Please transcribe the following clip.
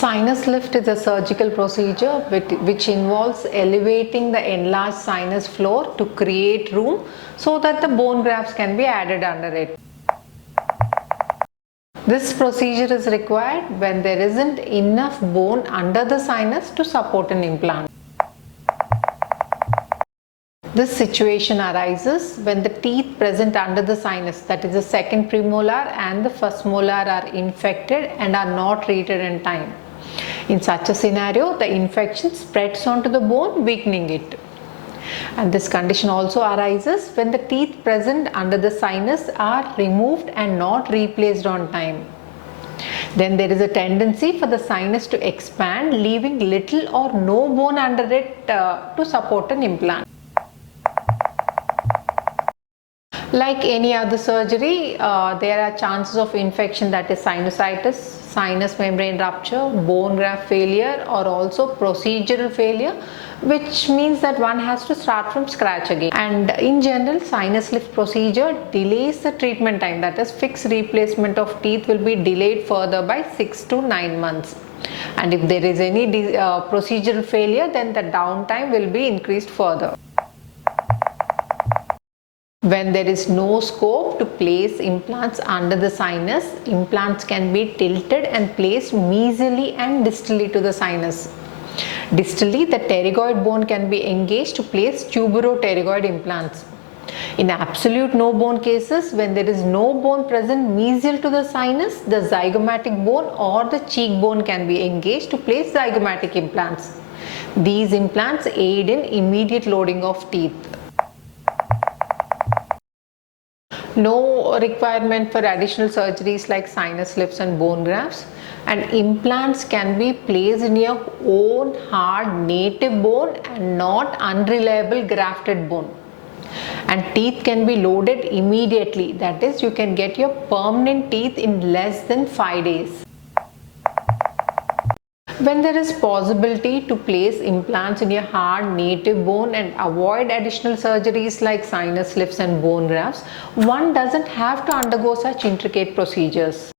Sinus lift is a surgical procedure which involves elevating the enlarged sinus floor to create room so that the bone grafts can be added under it. This procedure is required when there isn't enough bone under the sinus to support an implant. This situation arises when the teeth present under the sinus, that is the second premolar and the first molar, are infected and are not treated in time. In such a scenario, the infection spreads onto the bone, weakening it. And this condition also arises when the teeth present under the sinus are removed and not replaced on time. Then there is a tendency for the sinus to expand, leaving little or no bone under it to support an implant. Like any other surgery, there are chances of infection, that is sinusitis, sinus membrane rupture, bone graft failure, or also procedural failure, which means that one has to start from scratch again. And in general, sinus lift procedure delays the treatment time, that is fixed replacement of teeth will be delayed further by 6 to 9 months. And if there is any procedural failure, then the downtime will be increased further. When there is no scope to place implants under the sinus, implants can be tilted and placed mesially and distally to the sinus. Distally, the pterygoid bone can be engaged to place tuberopterygoid implants. In absolute no bone cases, when there is no bone present mesial to the sinus, the zygomatic bone or the cheekbone can be engaged to place zygomatic implants. These implants aid in immediate loading of teeth. No requirement for additional surgeries like sinus lifts and bone grafts, and implants can be placed in your own hard native bone and not unreliable grafted bone. And teeth can be loaded immediately, that is, you can get your permanent teeth in less than 5 days. When there is possibility to place implants in your hard native bone and avoid additional surgeries like sinus lifts and bone grafts, one doesn't have to undergo such intricate procedures.